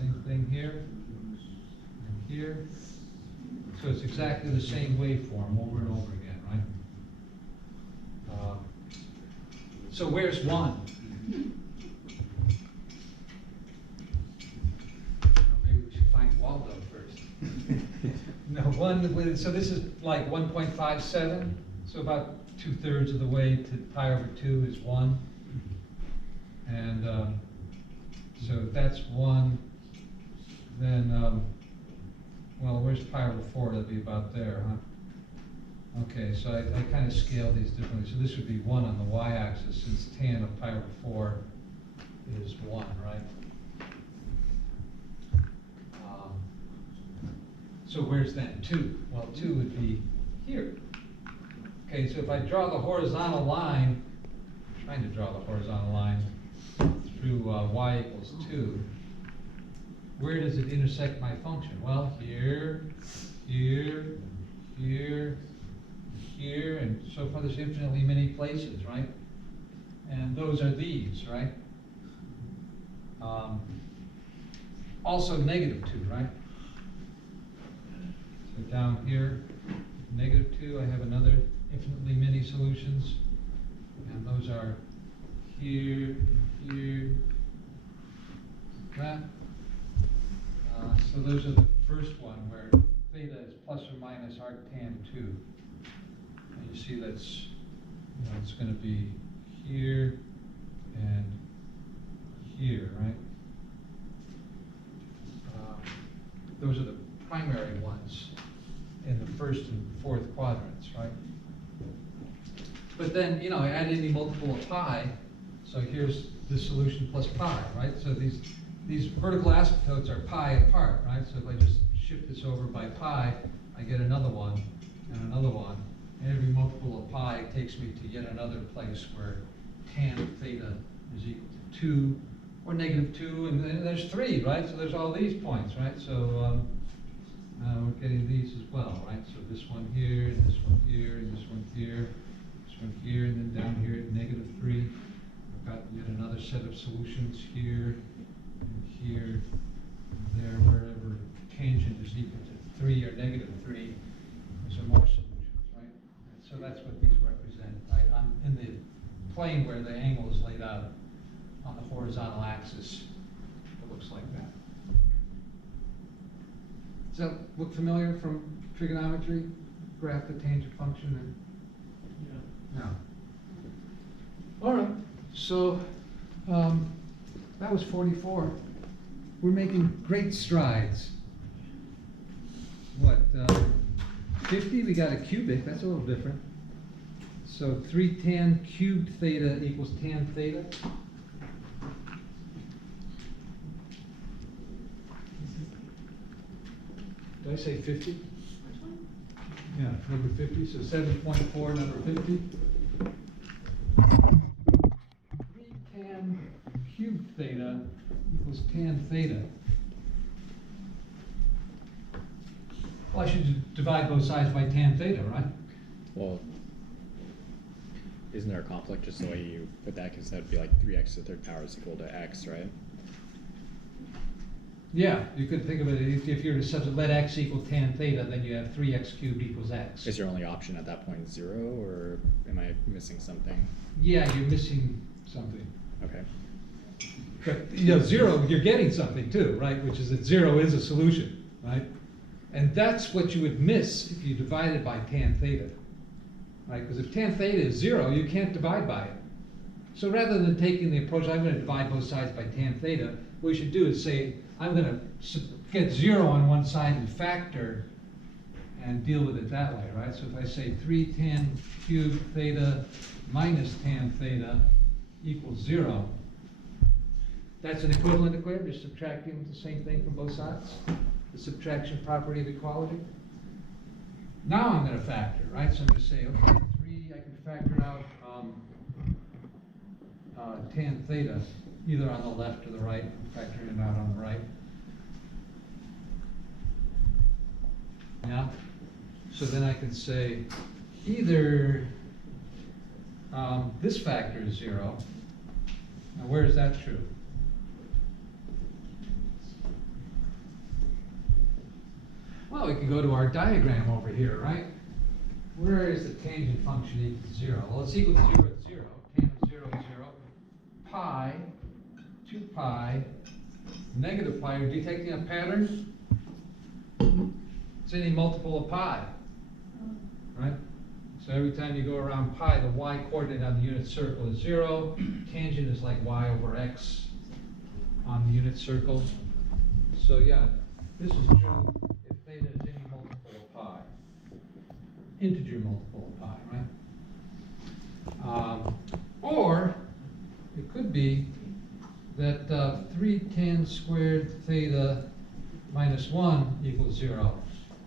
Same thing here and here. So it's exactly the same waveform over and over again, right? So where's 1? Maybe we should find Waldo first. No, 1, so this is like 1.57, so about 2/3 of the way to pi over 2 is 1. And so if that's 1, then, well, where's pi over 4? That'd be about there, huh? Okay, so I kind of scale these differently. So this would be 1 on the y-axis, since tan of pi over 4 is 1, right? So where's then 2? Well, 2 would be here. Okay, so if I draw the horizontal line, I'm trying to draw the horizontal line through y equals 2, where does it intersect my function? Well, here, here, here, here, and so far there's infinitely many places, right? And those are these, right? Also -2, right? So down here, -2, I have another infinitely many solutions, and those are here, here, that. So those are the first one where theta is plus or minus arctan 2. And you see that's, it's going to be here and here, right? Those are the primary ones in the first and fourth quadrants, right? But then, add any multiple of pi, so here's the solution plus pi, right? So these vertical asymptotes are pi apart, right? So if I just shift this over by pi, I get another one and another one. And every multiple of pi takes me to yet another place where tan theta is equal to 2 or -2, and then there's 3, right? So there's all these points, right? So we're getting these as well, right? So this one here, and this one here, and this one here, this one here, and then down here at -3. I've got yet another set of solutions here, and here, and there, wherever tangent is equal to 3 or -3, there's some more solutions, right? And so that's what these represent, right? In the plane where the angle is laid out on the horizontal axis, it looks like that. Does that look familiar from trigonometry? Graph the tangent function and no. All right, so that was 44. We're making great strides. What, 50? We got a cubic, that's a little different. So 3 tan cubed theta equals tan theta. Did I say 50? Yeah, number 50, so 7.4, number 50. 3 tan cubed theta equals tan theta. Well, I should divide both sides by tan theta, right? Well, isn't there a conflict just the way you put that? Because that would be like 3x to the third power is equal to x, right? Yeah, you could think of it, if you were to let x equal tan theta, then you have 3x cubed equals x. Is your only option at that point 0, or am I missing something? Yeah, you're missing something. Okay. But, 0, you're getting something too, right? Which is that 0 is a solution, right? And that's what you would miss if you divided by tan theta, right? Because if tan theta is 0, you can't divide by it. So rather than taking the approach, I'm going to divide both sides by tan theta, what you should do is say, I'm going to get 0 on one side and factor and deal with it that way, right? So if I say 3 tan cubed theta minus tan theta equals 0, that's an equivalent equation, just subtracting the same thing from both sides, the subtraction property of equality. Now I'm going to factor, right? So I'm going to say, okay, 3, I can factor out tan theta, either on the left or the right. I'm factoring it out on the right. Yeah. So then I can say either this factor is 0. Now where is that true? Well, we can go to our diagram over here, right? Where is the tangent function equal to 0? Well, it's equal to 0 at 0. Tan of 0 is 0. Pi, 2 pi, negative pi. Are you taking a pattern? It's any multiple of pi, right? So every time you go around pi, the y-coordinate on the unit circle is 0. Tangent is like y over x on the unit circle. So yeah, this is true if theta is any multiple of pi. Integer multiple of pi, right? Or it could be that 3 tan squared theta minus 1 equals 0.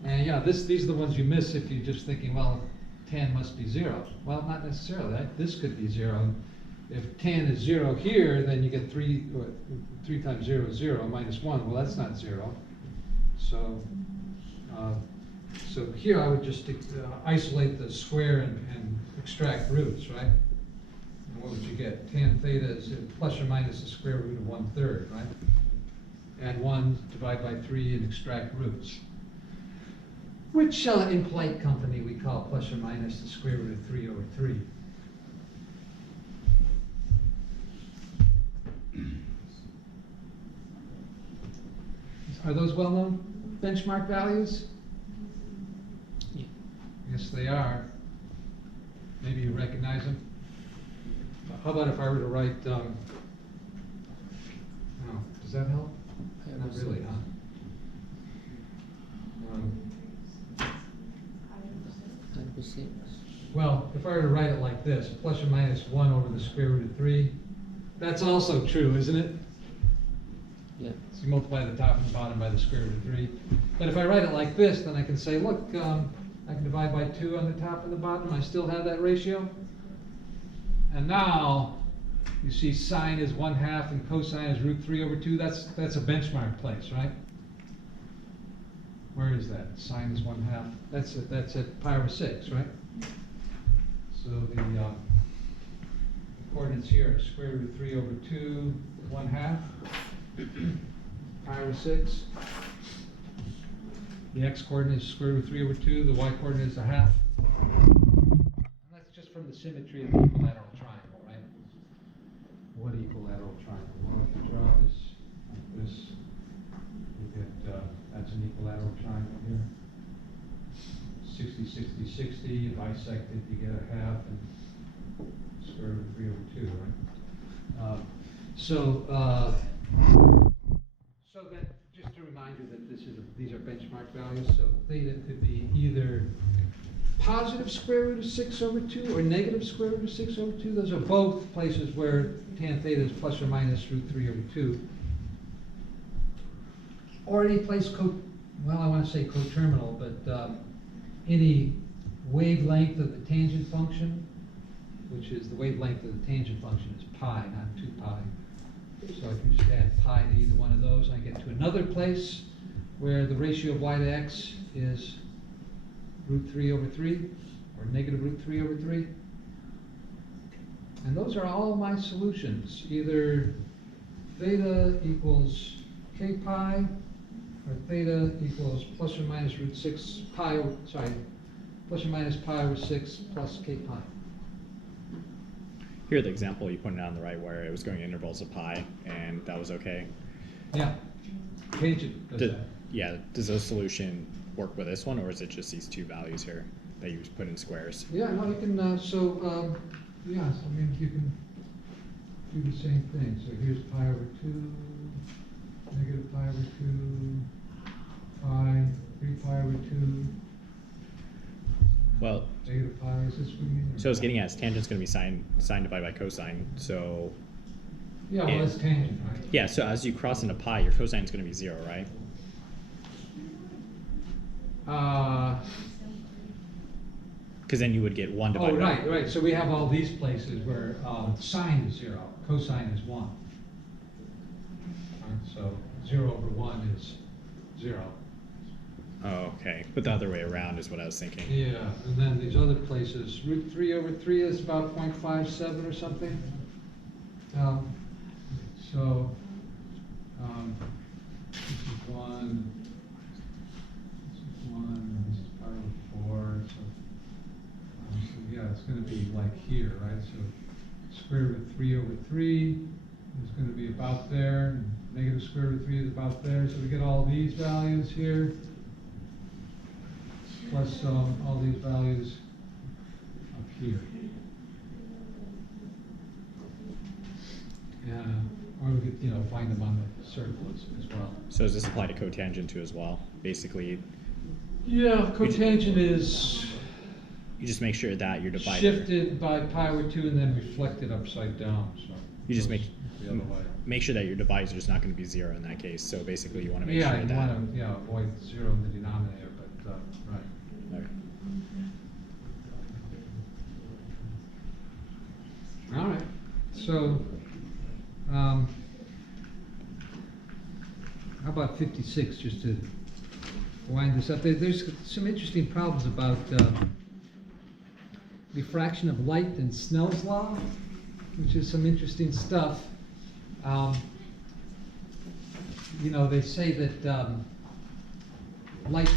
And yeah, these are the ones you miss if you're just thinking, well, tan must be 0. Well, not necessarily. This could be 0. If tan is 0 here, then you get 3 times 0 is 0 minus 1. Well, that's not 0. So, so here I would just isolate the square and extract roots, right? And what would you get? Tan theta is plus or minus the square root of 1/3, right? Add 1, divide by 3, and extract roots. Which in polite company we call plus or minus the square root of 3 over 3. Are those well-known benchmark values? Yeah. Yes, they are. Maybe you recognize them. How about if I were to write, oh, does that help? Not really, huh? Well, if I were to write it like this, plus or minus 1 over the square root of 3, that's also true, isn't it? Yeah. So you multiply the top and the bottom by the square root of 3. But if I write it like this, then I can say, look, I can divide by 2 on the top and the bottom. I still have that ratio. And now, you see sine is 1/2 and cosine is root 3 over 2. That's a benchmark place, right? Where is that? Sine is 1/2. That's at pi over 6, right? So the coordinates here are square root of 3 over 2, 1/2. Pi over 6. The x-coordinate is square root of 3 over 2. The y-coordinate is 1/2. And that's just from the symmetry of the equilateral triangle, right? What equilateral triangle? Well, if you draw this, you get, that's an equilateral triangle here. 60, 60, 60. You bisect it, you get 1/2, and square root of 3 over 2, right? So then, just a reminder that these are benchmark values. So theta could be either positive square root of 6 over 2 or negative square root of 6 over 2. Those are both places where tan theta is plus or minus root 3 over 2. Or any place, well, I want to say coterminal, but any wavelength of the tangent function, which is the wavelength of the tangent function is pi, not 2 pi. So I can just add pi to either one of those. I get to another place where the ratio of y to x is root 3 over 3, or negative root 3 over 3. And those are all my solutions. Either theta equals k pi, or theta equals plus or minus root 6 pi, plus or minus pi over 6 plus k pi. Here, the example you pointed out on the right where it was going in intervals of pi, and that was okay. Yeah, tangent does that. Yeah, does the solution work with this one, or is it just these two values here that you put in squares? Yeah, no, you can, yeah, so, I mean, you can do the same thing. So here's pi over 2, negative pi over 2, pi, 3 pi over 2. Well, Negative pi, is this what you mean? so I was getting at, tangent's going to be sine divided by cosine, so... Yeah, well, that's tangent, right? Yeah, so as you cross into pi, your cosine is going to be 0, right? Because then you would get 1 divided by... Right. So we have all these places where sine is 0, cosine is 1. Right, so 0 over 1 is 0. Oh, okay. But the other way around is what I was thinking. Yeah, and then these other places, root 3 over 3 is about 0.57 or something. So this is 1, this is like here, right? So square root of 3 over 3 is going to be about there, and negative square root of 3 is about there. So we get all these values here, plus all these values up here. Or we could, find them on the circles as well. So does this apply to cotangent too as well? Basically, Yeah, cotangent is you just make sure that your divisor. shifted by pi over 2 and then reflected upside down, so. You just goes the other way. make sure that your divisor is not going to be 0 in that case. So basically, you want to make Yeah, sure you that. want to, avoid 0 in the denominator, but, right. Okay. All right, so, how about 56, just to wind this up? There's some interesting problems about diffraction of light and Snell's law, which is some interesting stuff. They say that light